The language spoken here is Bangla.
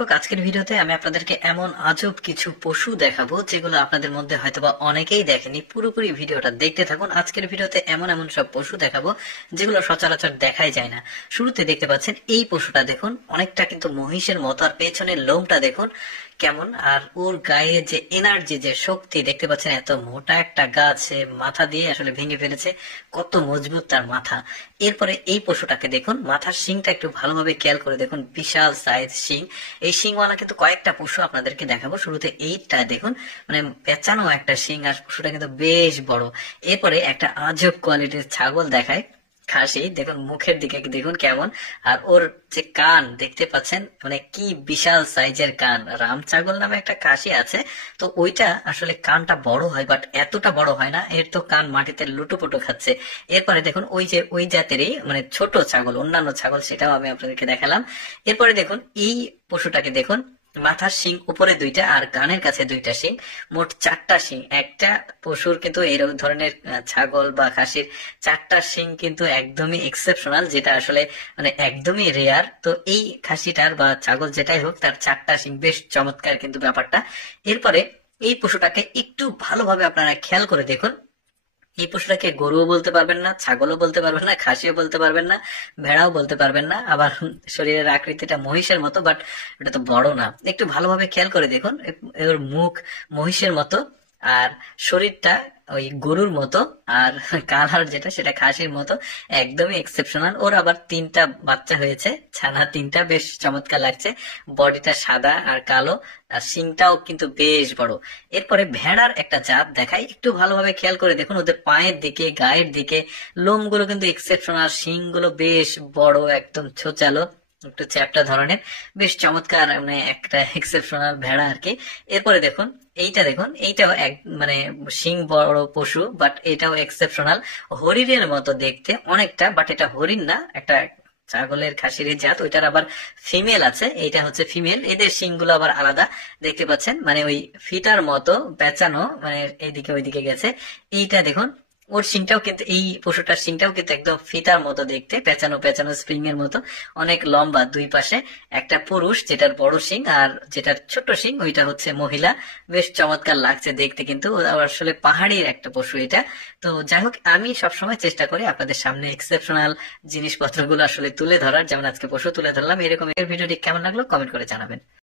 দর্শক, আজকের ভিডিওতে আমি আপনাদেরকে এমন আজব কিছু পশু দেখাবো যেগুলো আপনাদের মধ্যে হয়তোবা অনেকেই দেখেনি। পুরোপুরি ভিডিওটা দেখতে থাকুন। আজকের ভিডিওতে এমন এমন সব পশু দেখাবো যেগুলো সচরাচর দেখাই যায় না। শুরুতে দেখতে পাচ্ছেন এই পশুটা দেখুন, অনেকটা কিন্তু মহিষের মতো, আর পেছনের লোমটা দেখুন কেমন, আর ওর গায়ে যে এনার্জি, যে শক্তি দেখতে পাচ্ছেন, এত মোটা একটা গাছ মাথা দিয়ে আসলে ভেঙে ফেলেছে, কত মজবুত তার মাথা। এরপরে এই পশুটাকে দেখুন, মাথার শিংটা একটু ভালোভাবে খেয়াল করে দেখুন, বিশাল সাইজ শিং। এই শিংওয়ালা কিন্তু কয়েকটা পশু আপনাদেরকে দেখাবো। শুরুতে এইটা দেখুন, মানে পেঁচানো একটা শিং, আর পশুটা কিন্তু বেশ বড়। এরপরে একটা আজব কোয়ালিটির ছাগল দেখায়, খাসি। দেখুন মুখের দিকে দেখুন কেমন, আর ওর যে কান দেখতে পাচ্ছেন, মানে কি বিশাল সাইজের কান। রাম ছাগল নামে একটা খাসি আছে, তো ওইটা আসলে কানটা বড় হয়, বাট এতটা বড় হয় না। এর তো কান মাটিতে লুটোপুটো খাচ্ছে। এরপরে দেখুন ওই যে ওই জাতেরই মানে ছোট ছাগল, অন্যান্য ছাগল, সেটাও আমি আপনাদেরকে দেখালাম। এরপরে দেখুন এই পশুটাকে দেখুন, মাথার শিং উপরে দুইটা আর কানের কাছে দুইটা শিং, মোট চারটা শিং। একটা পশুর কিন্তু এই ধরনের ছাগল বা খাসির চারটা শিং কিন্তু একদমই এক্সেপশনাল, যেটা আসলে মানে একদমই রেয়ার। তো এই খাসিটার বা ছাগল যেটাই হোক, তার চারটা শিং, বেশ চমৎকার কিন্তু ব্যাপারটা। এরপরে এই পশুটাকে একটু ভালোভাবে আপনারা খেয়াল করে দেখুন। এই পশুটাকে গরুও বলতে পারবেন না, ছাগলও বলতে পারবেন না, খাসিও বলতে পারবেন না, ভেড়াও বলতে পারবেন না। আবার শরীরের আকৃতিটা মহিষের মতো, বাট এটা তো বড় না। একটু ভালোভাবে খেয়াল করে দেখুন, এর মুখ মহিষের মতো, আর শরীরটা ওই গরুর মতো, আর কালার যেটা সেটা খাসির মতো, একদমই এক্সেপশনাল। ওর আবার তিনটা বাচ্চা হয়েছে, ছানা তিনটা, বেশ চমৎকার লাগছে। বডিটা সাদা আর কালো, আর শিংটাও কিন্তু বেশ বড়। এরপরে ভেড়ার একটা জাত দেখাই, একটু ভালোভাবে খেয়াল করে দেখুন, ওদের পায়ের দিকে, গায়ের দিকে লোমগুলো কিন্তু এক্সেপশনাল, শিংগুলো বেশ বড়, একদম ছোচালো, একটু চ্যাপ্টা ধরনের, বেশ চমৎকার, মানে একটা এক্সেপশনাল ভেড়া আর কি। এরপরে দেখুন এইটা, দেখুন এইটাও এক মানে শিং বড় পশু, বাট এটাও এক্সেপশনাল। হরিণের মতো দেখতে অনেকটা, বাট এটা হরিণ না, একটা ছাগলের খাসির জাত। ওইটার আবার ফিমেল আছে, এইটা হচ্ছে ফিমেল। এদের শিংগুলো আবার আলাদা দেখতে পাচ্ছেন, মানে ওই ফিটার মতো পেঁচানো, মানে এইদিকে ওইদিকে গেছে। এইটা দেখুন, ওর শিংটাও কিন্তু, এই পশুটার শিংটাও কিন্তু একদম ফিতার মতো দেখতে, পেঁচানো পেঁচানো স্প্রিং এর মতো, অনেক লম্বা দুই পাশে। একটা পুরুষ যেটার বড় শিং, আর যেটার ছোট শিং ওইটা হচ্ছে মহিলা। বেশ চমৎকার লাগছে দেখতে, কিন্তু আসলে পাহাড়ির একটা পশু এটা। তো যাই হোক, আমি সবসময় চেষ্টা করি আপনাদের সামনে এক্সেপশনাল জিনিসপত্রগুলো আসলে তুলে ধরার, যেমন আজকে পশু তুলে ধরলাম এরকম। এর ভিডিওটি কেমন লাগলো কমেন্ট করে জানাবেন।